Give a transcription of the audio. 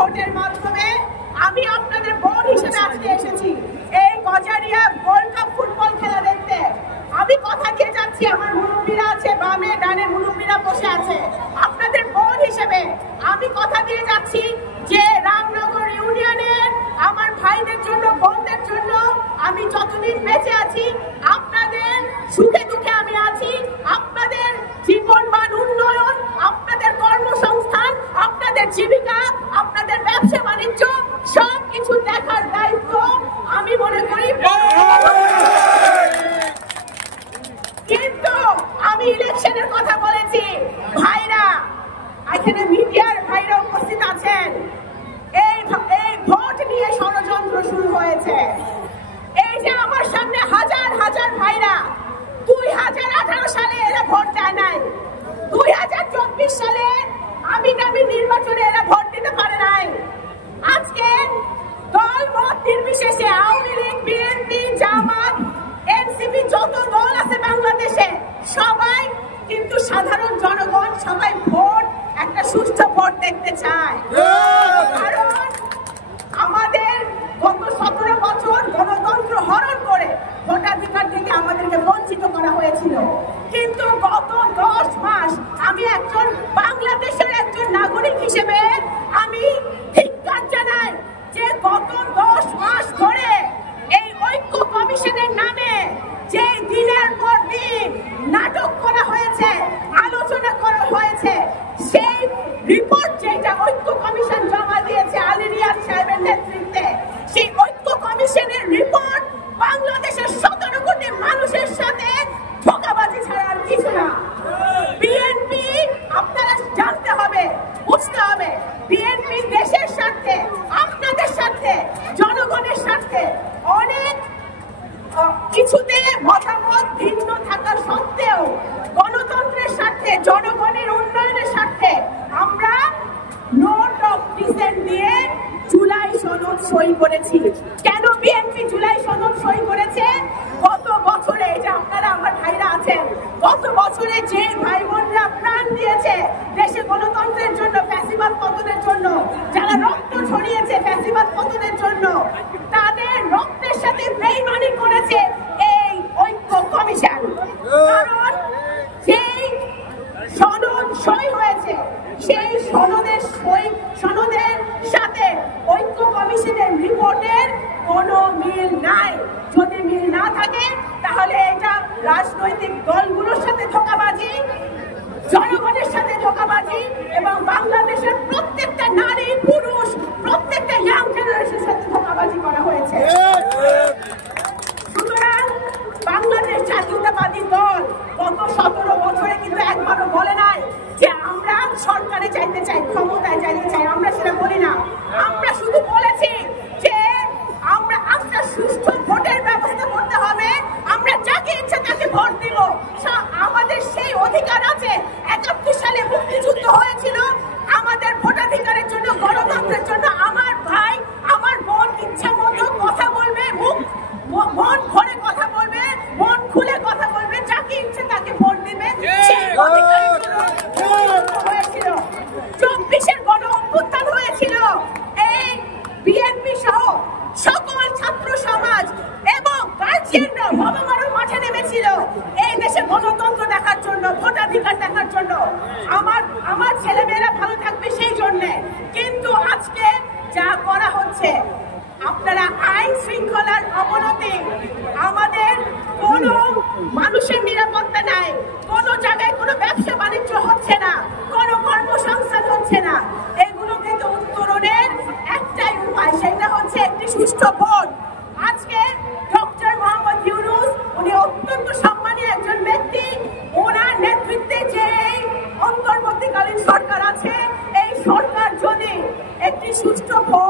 ভোটের মাধ্যমে আমি আপনাদের বোন হিসেবে আজকে এসেছি এই গজারিয়া গোল্ড কাপ ফুটবল খেলা দেখতে। আমি কথা দিয়ে যাচ্ছি, আমার মুরব্বীরা আছে, বামে ডানে মুরব্বীরা বসে আছে। আপনাদের বোন হিসেবে আমি কথা দিয়ে যাচ্ছি যে রামনগর ইউনিয়নের আমার ভাইদের জন্য, বোনদের জন্য আমি যতদিন বেঁচে আছি, আপনাদের সুখে দুঃখে আমি আছি। আপনাদের জীবনমান উন্নয়ন, আপনাদের কর্মসংস্থান, আপনাদের জীবিকা, আপনাদের ব্যবসা বাণিজ্য সবকিছু দেখার দায়িত্ব আমি মনে করি। কিন্তু আমি ইলেকশনের কথা বলেছি। ভাইরা, এখানে মিডিয়ার ভাইরা উপস্থিত আছেন, এই ভোট নিয়ে ষড়যন্ত্র শুরু হয়েছে। এই যে আমার সামনে হাজার হাজার ভাইরা 2018 সালে এরা ভোট দেয় নাই, 2024 সালে আমি নির্বাচনে এরা ভোট দিতে পারে নাই। আজকে দল মত নির্বিশেষে আওয়ামী লীগ, বিএনপি, জামাত, এনসিপি যত দল আছে বাংলাদেশে সবাই কিন্তু সাধারণ জনগণ সবাই ভোট, একটা সুষ্ঠু ভোট দেখতে চায়। কারণ আমাদের গত 17 বছর গণতন্ত্র হরণ করে ভোটাধিকার থেকে আমাদেরকে বঞ্চিত করা হয়েছিল। কিন্তু গত 10 মাস আমি একজন বাংলাদেশের একজন নাগরিক হিসেবে আমি ধিক্কার জানাই যে গত 10 মাস ধরে এই ঐক্য কমিশনের নামে যে দিনের পর দিন নাটক করা হয়েছে, আলোচনা করা হয়েছে, সেই রিপোর্ট যেটা ঐক্য কমিশন জমা দিয়েছে আলী রিয়াদ সাহেবের নেতৃত্বে, সেই ঐক্য কমিশনের রিপোর্ট বাংলাদেশের 17 কোটি মানুষের সাথে ধোঁকাবাজি ছাড়া আর কিছু না। বিএনপি, আপনারা জানতে হবে, বুঝতে হবে, বিএনপি দেশের স্বার্থে, আপনাদের স্বার্থে, জনগণের স্বার্থে অনেক কিছুতে মতামত ভিন্ন থাকা সত্ত্বেও গণতন্ত্রের স্বার্থে, জনগণের উন্নয়নের স্বার্থে আমরা নোট অফ ডিসেন্ট দিয়ে জুলাই সনদ সই করেছি। কেন বিএনপি জুলাই সনদ সই করেছে? গত বছরে, যে আপনারা আমার ভাইরা আছেন, গত বছরে যে ভাই বোনরা প্রাণ দিয়েছে দেশে গণতন্ত্রের জন্য, ফ্যাসিবাদ পতনের জন্য, যারা রক্ত ছড়িয়েছে ফ্যাসিবাদ পতনের জন্য, তাদের রক্তের সাথে বেইমানি করেছে এই ঐক্য কমিশন। কারণ সেই সনদ সই হয়েছে, সেই সনদের সাথে ঐক্য কমিশনের রিপোর্টের কোনো মিল নাই। যদি মিল না থাকে তাহলে এটা রাজনৈতিক দলগুলোর সাথে ধোঁকাবাজি, জনগণের সাথে ধোঁকাবাজি এবং বাংলাদেশের প্রত্যেকটা নারী, পুরুষ, প্রত্যেকটা ইয়াং জেনারেশনের সাথে ধোঁকাবাজি করা হয়েছে। সুতরাং বাংলাদেশ জাতীয়তাবাদী দল গত 17 বছরে কিন্তু একবারও বলে নাই যে আমরা সরকারে যাইতে চাই, ক্ষমতায় যাইতে চাই। আমরা সেটা বলি না। আমরা শুধু বলেছি যে আমরা একটা সুষ্ঠু ভোটের ব্যবস্থা করতে হবে, আমরা যাকে ইচ্ছা তাকে ভোট দিব। আমাদের সেই অধিকার আছে। 71 সালে মুক্তিযুদ্ধ হয়েছিল আমাদের ভোটাধিকারের জন্য, গণতন্ত্রের জন্য। আমার ভাই, আমার বোন ইচ্ছা মতো কথা বলবে, মন ভরে কথা বলবে, মন খুলে কথা বলবে, যাকে ইচ্ছে তাকে ভোট দিবে। সেই অধিকারের জন্য হয়েছিল 24-এর গণ অভ্যুত্থান হয়েছিল। এই বিএনপি সহ সকল ছাত্র সমাজ এবং গার্জিয়ানরা ভবমারণ মাঠে নেমেছিল এই দেশে গণতন্ত্র দেখার জন্য, ভোটাধিকার দেখার জন্য। আমার ছেলেমেয়েরা ভালো থাকবে সেই জন্যে। কিন্তু আজকে যা করা হচ্ছে, আপনারা আইন শৃঙ্খলার অবনতি, আমাদের কোনো মানুষের নিরাপত্তা নাই, কোনো জায়গায় কোনো ব্যবসা বাণিজ্য হচ্ছে না, কোনো কর্মসংস্থান হচ্ছে না। এগুলো কিন্তু উত্তরণের একটাই উপায়, সেটা হচ্ছে একটি সুষ্ঠু ভোট। আজকে ডক্টর মোহাম্মদ ইউনূস, উনি অত্যন্ত সম্মানীয় একজন ব্যক্তি। ওনার নেতৃত্বে যে অন্তর্বর্তীকালীন সরকার আছে, এই সরকার যদি একটি সুষ্ঠু ভোট